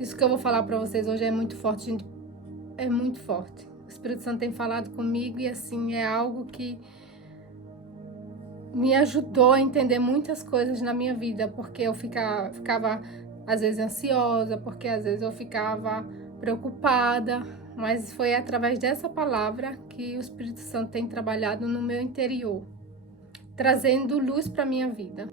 Isso que eu vou falar para vocês hoje é muito forte, gente. É muito forte. O Espírito Santo tem falado comigo e assim, é algo que me ajudou a entender muitas coisas na minha vida, porque eu ficava às vezes ansiosa, porque às vezes eu ficava preocupada, mas foi através dessa palavra que o Espírito Santo tem trabalhado no meu interior, trazendo luz para minha vida.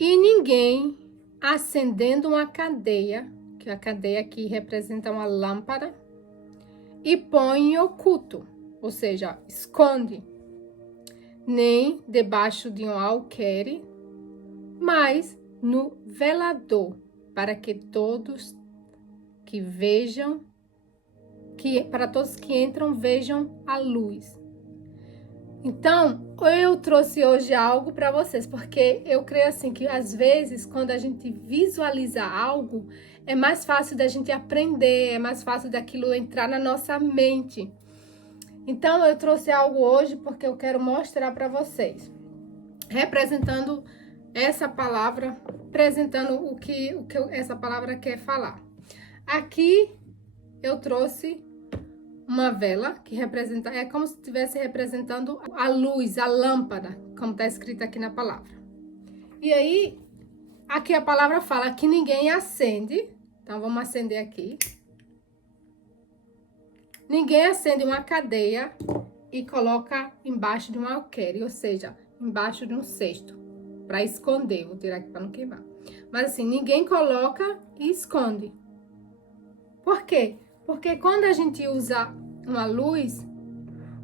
E ninguém acendendo uma cadeia, que a cadeia aqui representa uma lâmpada, e põe em oculto, ou seja, esconde, nem debaixo de um alqueire, mas no velador, para que todos que vejam, para todos que entram vejam a luz. Então, eu trouxe hoje algo para vocês, porque eu creio assim que às vezes quando a gente visualiza algo, é mais fácil da gente aprender, é mais fácil daquilo entrar na nossa mente. Então, eu trouxe algo hoje porque eu quero mostrar para vocês, representando essa palavra, apresentando o que essa palavra quer falar. Aqui eu trouxe uma vela que representa, é como se estivesse representando a luz, a lâmpada, como está escrito aqui na palavra. E aí, aqui a palavra fala que ninguém acende, então vamos acender aqui. Ninguém acende uma cadeia e coloca embaixo de um alqueire, ou seja, embaixo de um cesto, para esconder. Vou tirar aqui para não queimar. Mas assim, ninguém coloca e esconde. Por quê? Porque quando a gente usa uma luz,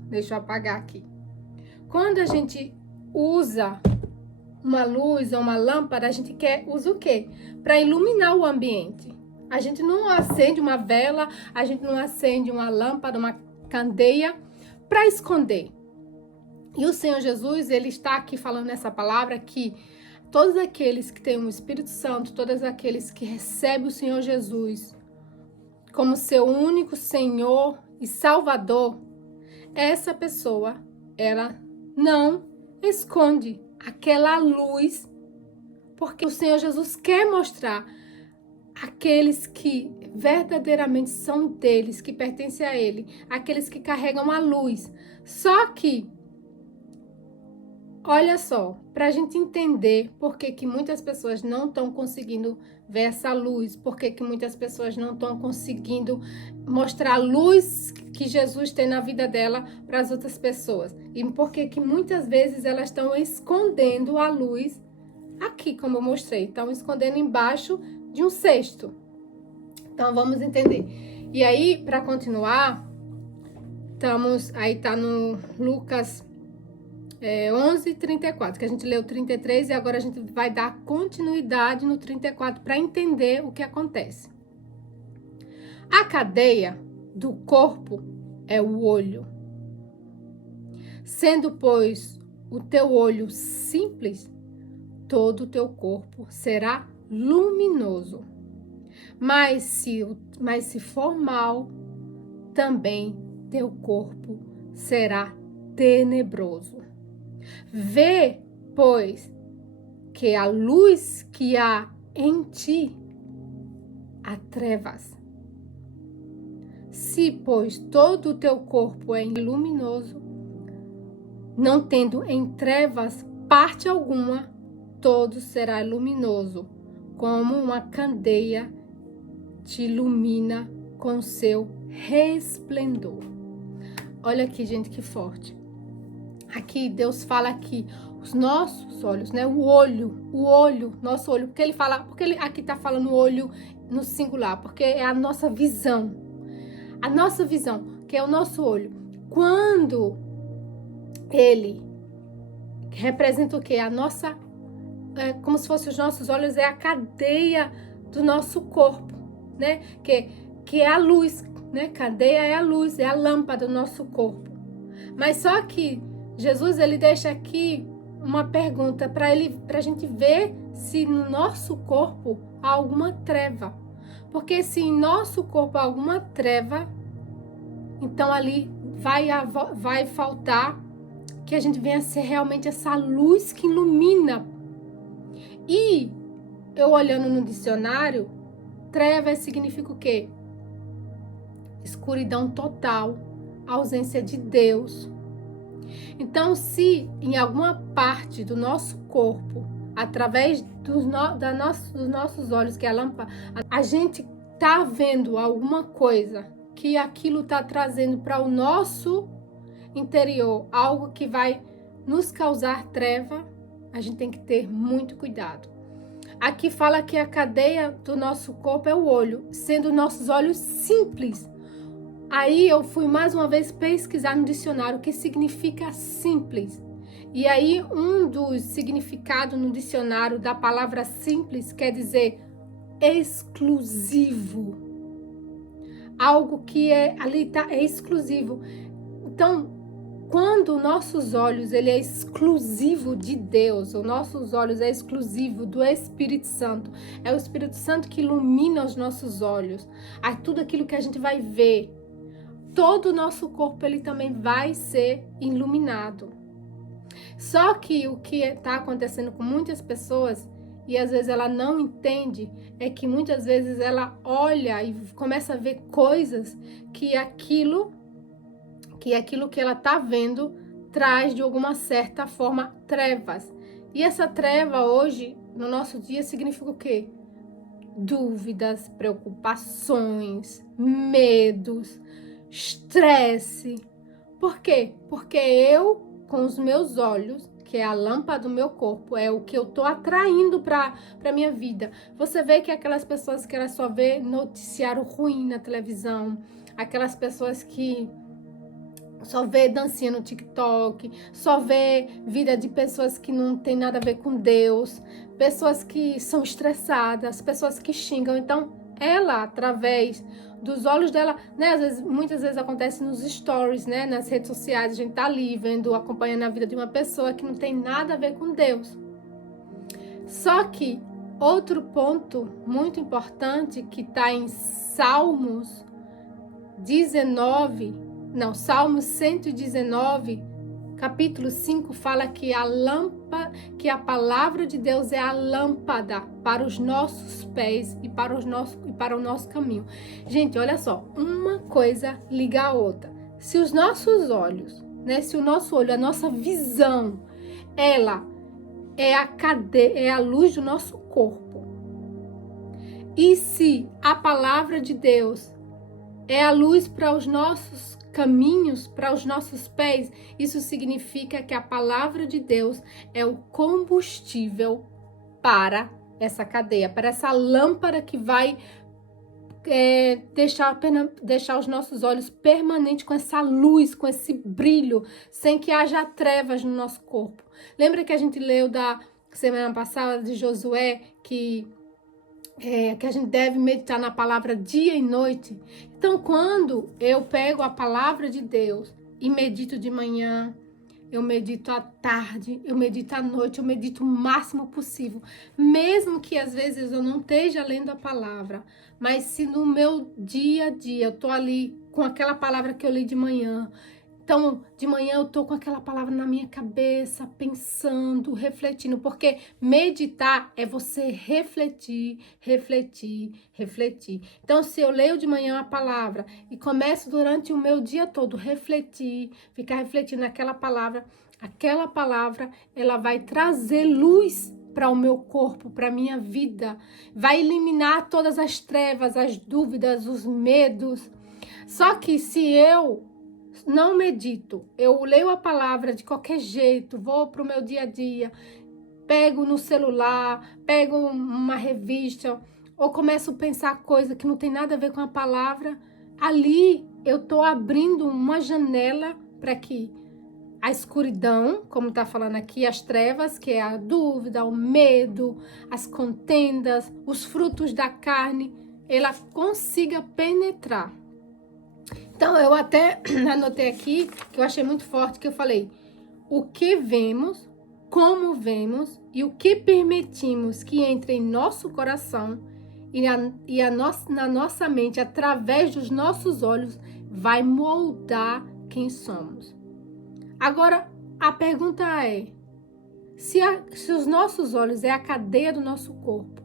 deixa eu apagar aqui. Quando a gente usa uma luz ou uma lâmpada, a gente usa o quê? Para iluminar o ambiente. A gente não acende uma vela, a gente não acende uma lâmpada, uma candeia para esconder. E o Senhor Jesus, ele está aqui falando nessa palavra que todos aqueles que têm o Espírito Santo, todos aqueles que recebem o Senhor Jesus como seu único Senhor e Salvador, essa pessoa, ela não esconde aquela luz, porque o Senhor Jesus quer mostrar aqueles que verdadeiramente são deles, que pertencem a Ele, aqueles que carregam a luz. Só que, olha só, para a gente entender por que muitas pessoas não estão conseguindo ver essa luz, por que muitas pessoas não estão conseguindo mostrar a luz que Jesus tem na vida dela para as outras pessoas. E por que muitas vezes elas estão escondendo a luz aqui, como eu mostrei, estão escondendo embaixo de um cesto. Então, vamos entender. E aí, para continuar, aí tá no Lucas 11:34, que a gente leu 33 e agora a gente vai dar continuidade no 34 para entender o que acontece. A cadeia do corpo é o olho. Sendo, pois, o teu olho simples, todo o teu corpo será luminoso. Mas se for mal, também teu corpo será tenebroso. Vê, pois, que a luz que há em ti há trevas. Se, pois, todo o teu corpo é luminoso, não tendo em trevas parte alguma, todo será luminoso, como uma candeia te ilumina com seu resplendor. Olha aqui, gente, que forte. Aqui, Deus fala que os nossos olhos, né? O olho, nosso olho, porque ele aqui tá falando olho no singular, porque é a nossa visão, que é o nosso olho. Quando ele representa o quê? Como se fossem os nossos olhos, é a cadeia do nosso corpo, né? Que é a luz, né? Cadeia é a luz, é a lâmpada do nosso corpo. Mas só que Jesus, ele deixa aqui uma pergunta para a gente ver se no nosso corpo há alguma treva. Porque se em nosso corpo há alguma treva, então ali vai faltar que a gente venha ser realmente essa luz que ilumina. E eu olhando no dicionário, trevas significa o quê? Escuridão total, ausência de Deus. Então, se em alguma parte do nosso corpo, através dos nossos olhos, que é a lâmpada, a gente tá vendo alguma coisa que aquilo tá trazendo para o nosso interior, algo que vai nos causar treva, a gente tem que ter muito cuidado. Aqui fala que a cadeia do nosso corpo é o olho, sendo nossos olhos simples. Aí eu fui mais uma vez pesquisar no dicionário o que significa simples. E aí um dos significados no dicionário da palavra simples quer dizer exclusivo. Algo que é exclusivo. Então, quando nossos olhos ele é exclusivo de Deus, os nossos olhos é exclusivo do Espírito Santo, é o Espírito Santo que ilumina os nossos olhos, a tudo aquilo que a gente vai ver, todo o nosso corpo ele também vai ser iluminado. Só que o que está acontecendo com muitas pessoas, e às vezes ela não entende, é que muitas vezes ela olha e começa a ver coisas que aquilo que ela está vendo traz de alguma certa forma trevas. E essa treva hoje, no nosso dia, significa o quê? Dúvidas, preocupações, medos, estresse. Por quê? Porque eu, com os meus olhos, que é a lâmpada do meu corpo, é o que eu tô atraindo para minha vida. Você vê que aquelas pessoas que elas só vê noticiário ruim na televisão, aquelas pessoas que só vê dancinha no TikTok, só vê vida de pessoas que não tem nada a ver com Deus, pessoas que são estressadas, pessoas que xingam. Então, ela, através dos olhos dela, né, muitas vezes acontece nos stories, né, nas redes sociais, a gente tá ali vendo, acompanhando a vida de uma pessoa que não tem nada a ver com Deus. Só que outro ponto muito importante que está em Salmos 119, capítulo 5, fala que a palavra de Deus é a lâmpada para os nossos pés e para o nosso caminho. Gente, olha só, uma coisa liga a outra. Se os nossos olhos, né, se o nosso olho, a nossa visão, ela é a luz do nosso corpo. E se a palavra de Deus é a luz para os nossos caminhos, para os nossos pés, isso significa que a palavra de Deus é o combustível para essa cadeia, para essa lâmpada que vai deixar os nossos olhos permanentes com essa luz, com esse brilho, sem que haja trevas no nosso corpo. Lembra que a gente leu da semana passada de Josué que a gente deve meditar na palavra dia e noite? Então, quando eu pego a palavra de Deus e medito de manhã, eu medito à tarde, eu medito à noite, eu medito o máximo possível. Mesmo que às vezes eu não esteja lendo a palavra, mas se no meu dia a dia eu tô ali com aquela palavra que eu li de manhã, então de manhã eu tô com aquela palavra na minha cabeça, pensando, refletindo, porque meditar é você refletir. Então, se eu leio de manhã a palavra e começo durante o meu dia todo refletir, ficar refletindo aquela palavra ela vai trazer luz para o meu corpo, para a minha vida, vai eliminar todas as trevas, as dúvidas, os medos. Só que se eu não medito, eu leio a palavra de qualquer jeito, vou para o meu dia a dia, pego no celular, pego uma revista, ou começo a pensar coisa que não tem nada a ver com a palavra, ali eu estou abrindo uma janela para que a escuridão, como está falando aqui, as trevas, que é a dúvida, o medo, as contendas, os frutos da carne, ela consiga penetrar. Então, eu até anotei aqui, que eu achei muito forte, que eu falei, o que vemos, como vemos e o que permitimos que entre em nosso coração na nossa mente, através dos nossos olhos, vai moldar quem somos. Agora, a pergunta é, se os nossos olhos é a cadeia do nosso corpo,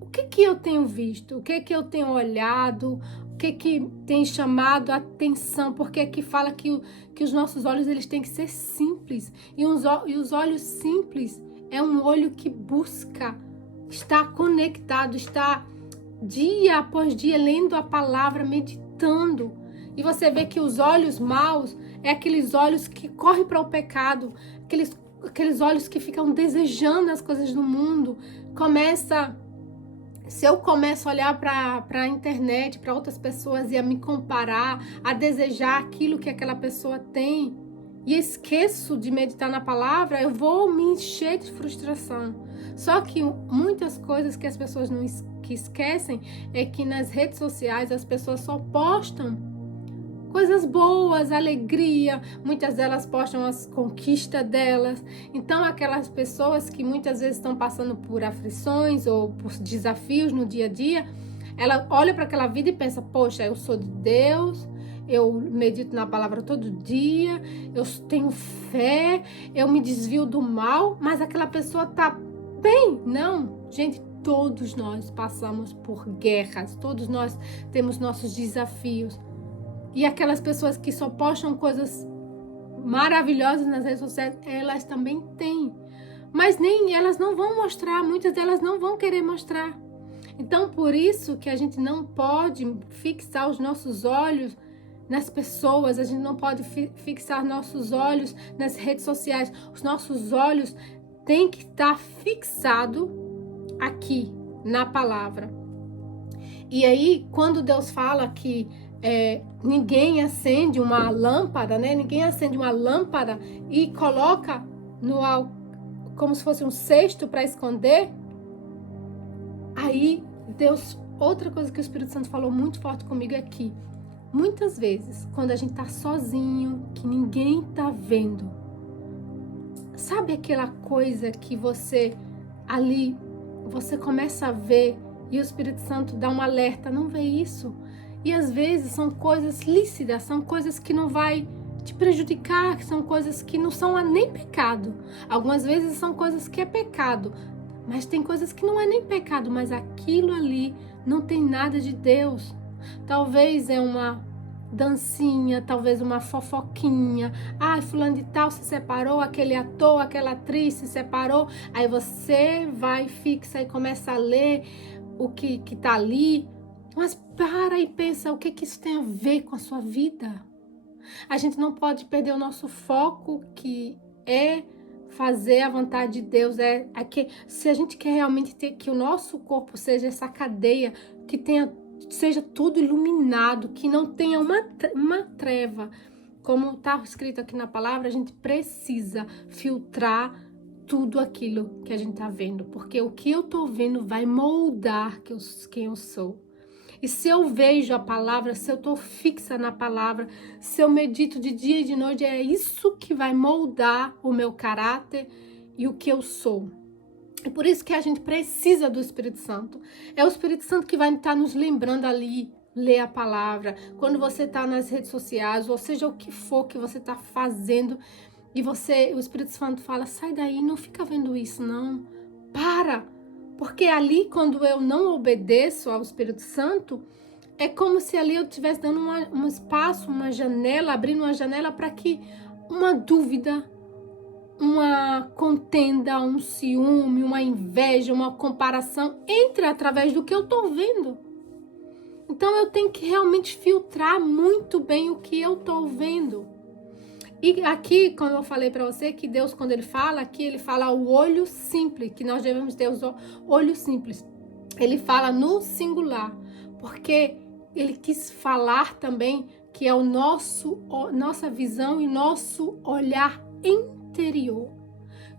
o que eu tenho visto? O que eu tenho olhado? O que tem chamado a atenção? Porque aqui fala que os nossos olhos eles têm que ser simples. E os olhos simples é um olho que busca estar conectado, está dia após dia lendo a palavra, meditando. E você vê que os olhos maus é aqueles olhos que correm para o pecado, aqueles olhos que ficam desejando as coisas do mundo. Se eu começo a olhar para a internet, para outras pessoas e a me comparar, a desejar aquilo que aquela pessoa tem e esqueço de meditar na palavra, eu vou me encher de frustração. Só que muitas coisas que as pessoas não esquecem é que nas redes sociais as pessoas só postam coisas boas, alegria, muitas delas postam as conquistas delas. Então, aquelas pessoas que muitas vezes estão passando por aflições ou por desafios no dia a dia, ela olha para aquela vida e pensa, poxa, eu sou de Deus, eu medito na palavra todo dia, eu tenho fé, eu me desvio do mal, mas aquela pessoa tá bem. Não, gente, todos nós passamos por guerras, todos nós temos nossos desafios. E aquelas pessoas que só postam coisas maravilhosas nas redes sociais, elas também têm. Mas nem elas não vão mostrar, muitas delas não vão querer mostrar. Então, por isso que a gente não pode fixar os nossos olhos nas pessoas, a gente não pode fixar nossos olhos nas redes sociais. Os nossos olhos têm que estar fixados aqui, na palavra. E aí, quando Deus fala que ninguém acende uma lâmpada, né? Ninguém acende uma lâmpada e coloca como se fosse um cesto para esconder. Aí Deus, outra coisa que o Espírito Santo falou muito forte comigo é que muitas vezes, quando a gente tá sozinho, que ninguém tá vendo, sabe aquela coisa que você começa a ver e o Espírito Santo dá um alerta, não vê isso? E às vezes são coisas lícitas, são coisas que não vai te prejudicar, são coisas que não são nem pecado. Algumas vezes são coisas que é pecado, mas tem coisas que não é nem pecado, mas aquilo ali não tem nada de Deus. Talvez é uma dancinha, talvez uma fofoquinha. Fulano de tal se separou, aquele ator, aquela atriz se separou. Aí você vai, fixa e começa a ler o que tá ali. Mas para e pensa, o que isso tem a ver com a sua vida? A gente não pode perder o nosso foco, que é fazer a vontade de Deus. Se a gente quer realmente ter que o nosso corpo seja essa cadeia, que seja tudo iluminado, que não tenha uma treva. Como está escrito aqui na palavra, a gente precisa filtrar tudo aquilo que a gente está vendo. Porque o que eu estou vendo vai moldar quem eu sou. E se eu vejo a palavra, se eu estou fixa na palavra, se eu medito de dia e de noite, é isso que vai moldar o meu caráter e o que eu sou. É por isso que a gente precisa do Espírito Santo. É o Espírito Santo que vai estar nos lembrando ali, ler a palavra. Quando você está nas redes sociais, ou seja, o que for que você está fazendo, e o Espírito Santo fala, sai daí, não fica vendo isso, não. Para! Porque ali, quando eu não obedeço ao Espírito Santo, é como se ali eu estivesse dando um espaço, uma janela, abrindo uma janela para que uma dúvida, uma contenda, um ciúme, uma inveja, uma comparação entre através do que eu estou vendo. Então eu tenho que realmente filtrar muito bem o que eu estou vendo. E aqui, quando eu falei para você que Deus, quando ele fala aqui, ele fala o olho simples, que nós devemos ter o olho simples. Ele fala no singular, porque ele quis falar também que é nossa visão e nosso olhar interior.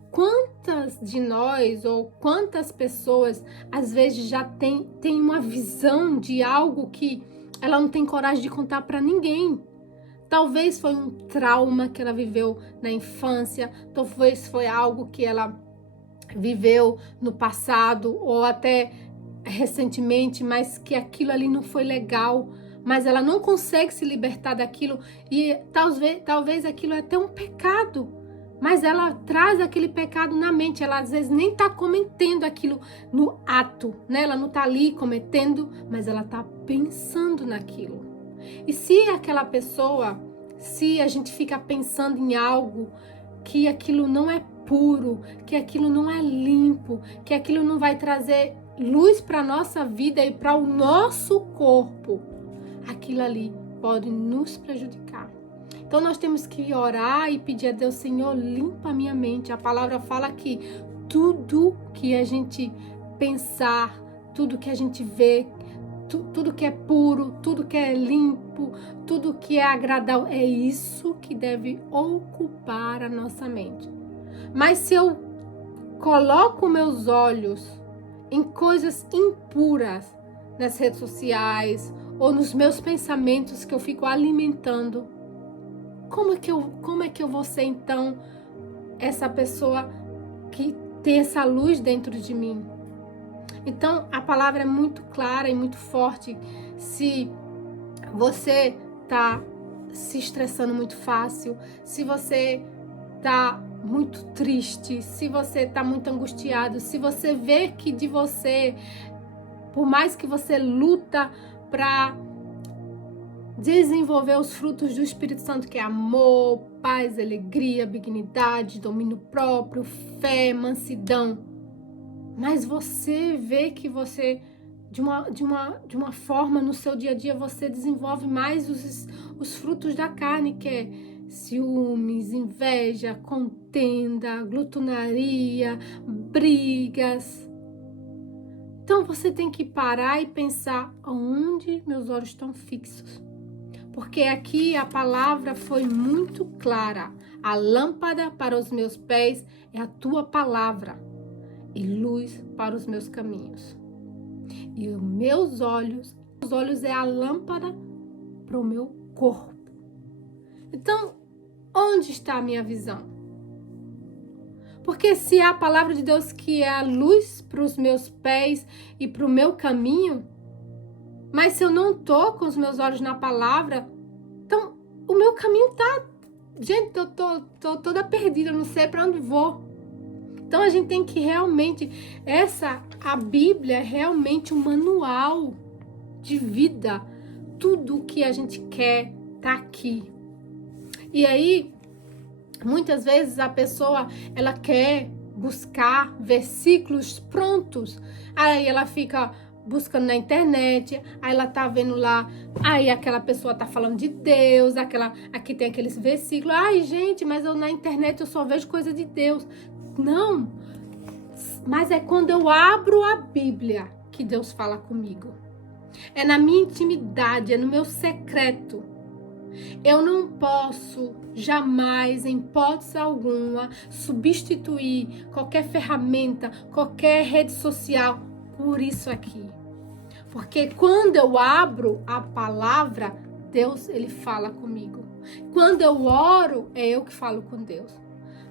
Quantas de nós ou quantas pessoas às vezes já tem uma visão de algo que ela não tem coragem de contar para ninguém? Talvez foi um trauma que ela viveu na infância, talvez foi algo que ela viveu no passado ou até recentemente, mas que aquilo ali não foi legal, mas ela não consegue se libertar daquilo e talvez aquilo é até um pecado, mas ela traz aquele pecado na mente. Ela às vezes nem está cometendo aquilo no ato, né? Ela não está ali cometendo, mas ela está pensando naquilo. E se aquela pessoa, se a gente fica pensando em algo que aquilo não é puro, que aquilo não é limpo, que aquilo não vai trazer luz para a nossa vida e para o nosso corpo, aquilo ali pode nos prejudicar. Então nós temos que orar e pedir a Deus: Senhor, limpa a minha mente. A palavra fala que tudo que a gente pensar, tudo que a gente vê, tudo que é puro, tudo que é limpo, tudo que é agradável, é isso que deve ocupar a nossa mente. Mas se eu coloco meus olhos em coisas impuras, nas redes sociais ou nos meus pensamentos que eu fico alimentando, como é que eu vou ser então essa pessoa que tem essa luz dentro de mim? Então a palavra é muito clara e muito forte. Se você está se estressando muito fácil, se você está muito triste, se você está muito angustiado, se você vê que de você, por mais que você luta para desenvolver os frutos do Espírito Santo, que é amor, paz, alegria, benignidade, domínio próprio, fé, mansidão, mas você vê que você, de uma forma, no seu dia a dia, você desenvolve mais os frutos da carne, que é ciúmes, inveja, contenda, glutonaria, brigas. Então você tem que parar e pensar: aonde meus olhos estão fixos? Porque aqui a palavra foi muito clara. A lâmpada para os meus pés é a tua palavra e luz para os meus caminhos. E os meus olhos é a lâmpada para o meu corpo. Então, onde está a minha visão? Porque se é a palavra de Deus que é a luz para os meus pés e para o meu caminho, mas se eu não estou com os meus olhos na palavra, então o meu caminho tá... Gente, eu tô toda perdida, eu não sei para onde vou. Então a gente tem que realmente... A Bíblia é realmente um manual de vida. Tudo o que a gente quer tá aqui. E aí, muitas vezes a pessoa, ela quer buscar versículos prontos. Aí ela fica buscando na internet, aí ela tá vendo lá, aí aquela pessoa tá falando de Deus, aqui tem aqueles versículos. Ai, gente, mas na internet eu só vejo coisa de Deus. Não, mas é quando eu abro a Bíblia que Deus fala comigo. É na minha intimidade, é no meu secreto. Eu não posso jamais, em hipótese alguma, substituir qualquer ferramenta, qualquer rede social por isso aqui. Porque quando eu abro a palavra, Deus, ele fala comigo. Quando eu oro, é eu que falo com Deus.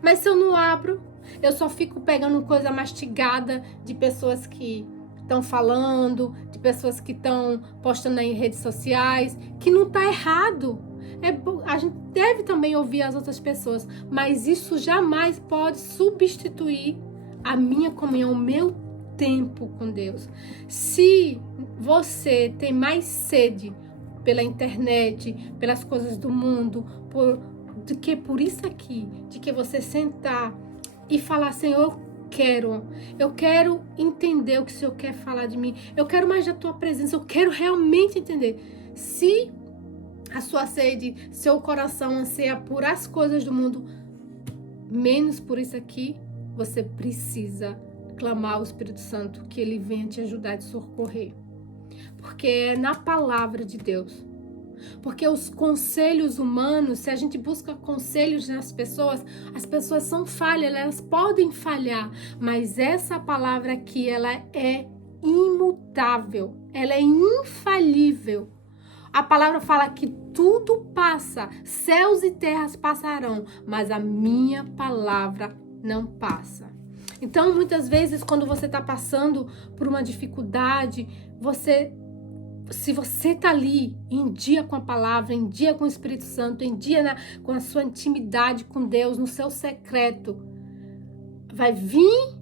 Mas se eu não abro, eu só fico pegando coisa mastigada de pessoas que estão falando, de pessoas que estão postando em redes sociais, que não está errado. A gente deve também ouvir as outras pessoas, mas isso jamais pode substituir a minha comunhão, o meu tempo com Deus. Se você tem mais sede pela internet, pelas coisas do mundo, do que por isso aqui, de que você sentar e falar: Senhor, eu quero entender o que o Senhor quer falar de mim, eu quero mais da tua presença, eu quero realmente entender. Se a sua sede, seu coração anseia por as coisas do mundo, menos por isso aqui, você precisa clamar ao Espírito Santo que ele venha te ajudar a te socorrer. Porque é na palavra de Deus. Porque os conselhos humanos, se a gente busca conselhos nas pessoas, as pessoas são falhas, elas podem falhar, mas essa palavra aqui, ela é imutável, ela é infalível. A palavra fala que tudo passa, céus e terras passarão, mas a minha palavra não passa. Então, muitas vezes, quando você está passando por uma dificuldade, você se você tá ali em dia com a palavra, em dia com o Espírito Santo, em dia com a sua intimidade com Deus, no seu secreto, vai vir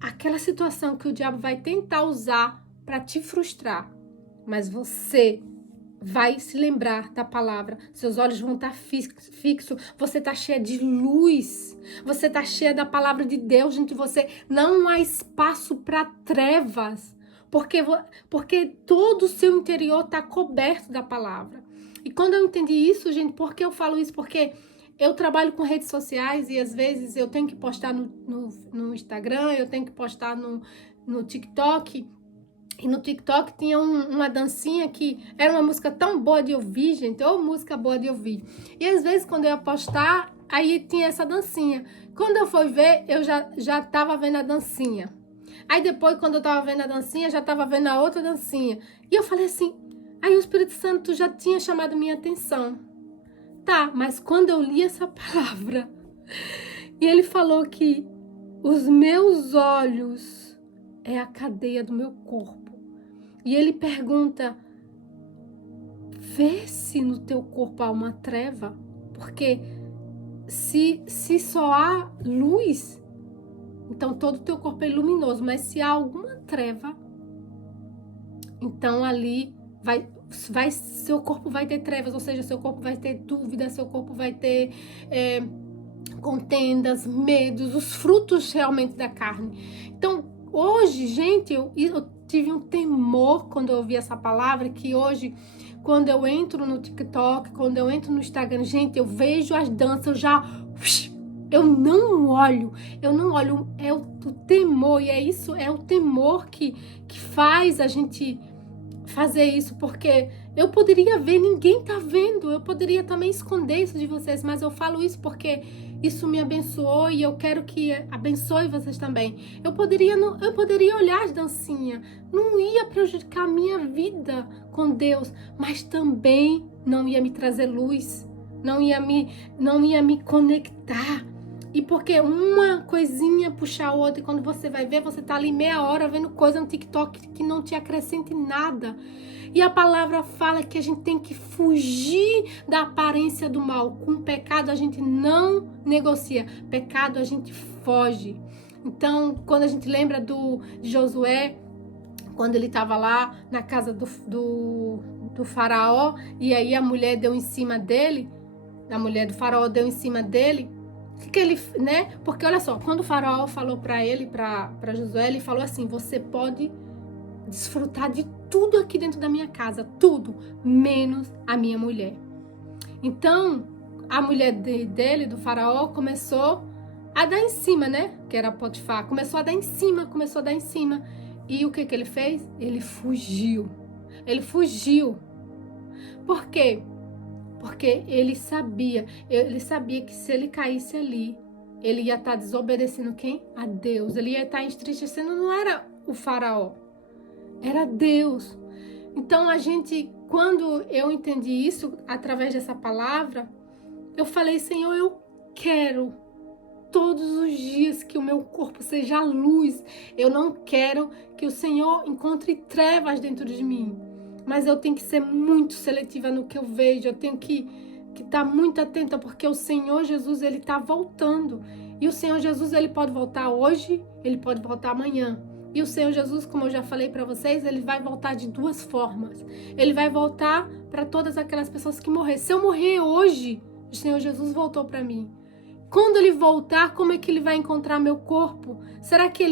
aquela situação que o diabo vai tentar usar para te frustrar, mas você vai se lembrar da palavra, seus olhos vão estar fixos, você está cheia de luz, você está cheia da palavra de Deus dentro de você, não há espaço para trevas, porque todo o seu interior está coberto da palavra. E quando eu entendi isso, gente, por que eu falo isso? Porque eu trabalho com redes sociais e às vezes eu tenho que postar no Instagram, eu tenho que postar no TikTok. E no TikTok tinha uma dancinha que era uma música tão boa de ouvir, gente. Ou música boa de ouvir. E às vezes quando eu ia postar, aí tinha essa dancinha. Quando eu fui ver, eu já tava vendo a dancinha. Aí depois, quando eu tava vendo a dancinha, já tava vendo a outra dancinha. E eu falei assim, aí o Espírito Santo já tinha chamado minha atenção. Tá, mas quando eu li essa palavra, e ele falou que os meus olhos é a cadeia do meu corpo. E ele pergunta, vê se no teu corpo há uma treva, porque se só há luz, então todo o teu corpo é luminoso, mas se há alguma treva, então ali seu corpo vai ter trevas, ou seja, seu corpo vai ter dúvidas, seu corpo vai ter contendas, medos, os frutos realmente da carne. Então, hoje, gente, eu tive um temor quando eu ouvi essa palavra, que hoje, quando eu entro no TikTok, quando eu entro no Instagram, gente, eu vejo as danças, eu não olho, é o temor, e é o temor que faz a gente fazer isso, porque eu poderia ver, ninguém tá vendo, eu poderia também esconder isso de vocês, mas eu falo isso porque isso me abençoou e eu quero que abençoe vocês também. Eu poderia olhar as dancinhas, não ia prejudicar a minha vida com Deus, mas também não ia me trazer luz, não ia me conectar. E porque uma coisinha puxa a outra, e quando você vai ver, você tá ali meia hora vendo coisa no TikTok que não te acrescenta em nada. E a palavra fala que a gente tem que fugir da aparência do mal. Com pecado a gente não negocia, pecado a gente foge. Então, quando a gente lembra de Josué, quando ele estava lá na casa do faraó, e aí a mulher deu em cima dele, a mulher do faraó deu em cima dele, que ele, né? Porque olha só, quando o faraó falou para ele, para Josué, ele falou assim, você pode desfrutar de tudo aqui dentro da minha casa, tudo, menos a minha mulher. Então, a mulher dele, do faraó, começou a dar em cima, né? Que era Potifar, começou a dar em cima. E o que ele fez? Ele fugiu. Por quê? Porque ele sabia que se ele caísse ali, ele ia estar desobedecendo quem? A Deus. Ele ia estar entristecendo, não era o faraó, era Deus. Então quando eu entendi isso, através dessa palavra, eu falei, Senhor, eu quero todos os dias que o meu corpo seja luz. Eu não quero que o Senhor encontre trevas dentro de mim. Mas eu tenho que ser muito seletiva no que eu vejo. Eu tenho que estar muito atenta, porque o Senhor Jesus, ele está voltando. E o Senhor Jesus, ele pode voltar hoje, ele pode voltar amanhã. E o Senhor Jesus, como eu já falei para vocês, ele vai voltar de duas formas. Ele vai voltar para todas aquelas pessoas que morreram. Se eu morrer hoje, o Senhor Jesus voltou para mim. Quando ele voltar, como é que ele vai encontrar meu corpo? Será que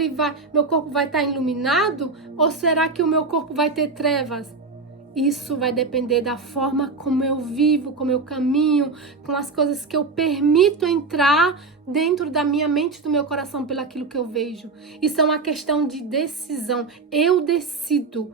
meu corpo vai estar iluminado? Ou será que o meu corpo vai ter trevas? Isso vai depender da forma como eu vivo, como eu caminho, com as coisas que eu permito entrar dentro da minha mente e do meu coração pelo aquilo que eu vejo. Isso é uma questão de decisão. Eu decido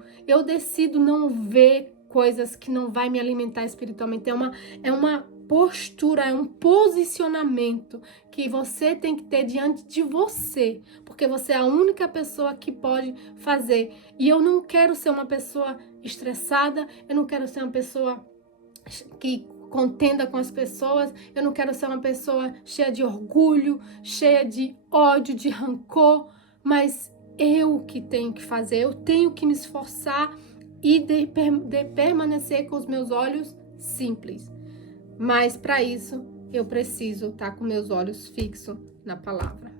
não ver coisas que não vai me alimentar espiritualmente. É uma postura, é um posicionamento que você tem que ter diante de você, porque você é a única pessoa que pode fazer. E eu não quero ser uma pessoa estressada, eu não quero ser uma pessoa que contenda com as pessoas, eu não quero ser uma pessoa cheia de orgulho, cheia de ódio, de rancor, mas eu que tenho que fazer, eu tenho que me esforçar e de permanecer com os meus olhos simples. Mas para isso eu preciso estar com meus olhos fixos na palavra.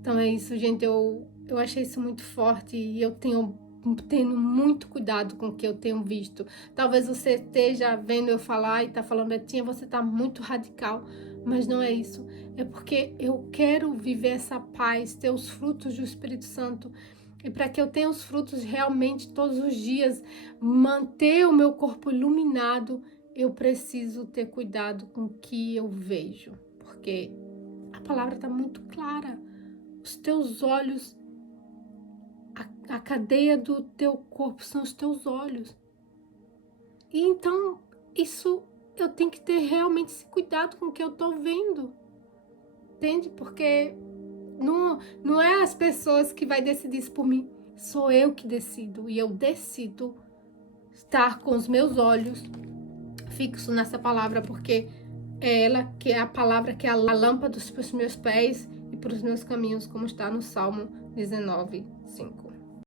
Então é isso, gente. Eu achei isso muito forte e eu tenho tendo muito cuidado com o que eu tenho visto. Talvez você esteja vendo eu falar e tá falando, Betinha, você tá muito radical, mas não é isso. É porque eu quero viver essa paz, ter os frutos do Espírito Santo. E para que eu tenha os frutos realmente todos os dias, manter o meu corpo iluminado, eu preciso ter cuidado com o que eu vejo, porque a palavra está muito clara. Os teus olhos, a cadeia do teu corpo são os teus olhos. E então, isso eu tenho que ter realmente esse cuidado com o que eu tô vendo. Entende? Porque não é as pessoas que vai decidir isso por mim. Sou eu que decido. E eu decido estar com os meus olhos fixos nessa palavra, porque é ela que é a palavra que é a lâmpada para os meus pés e para os meus caminhos, como está no Salmo 19:5.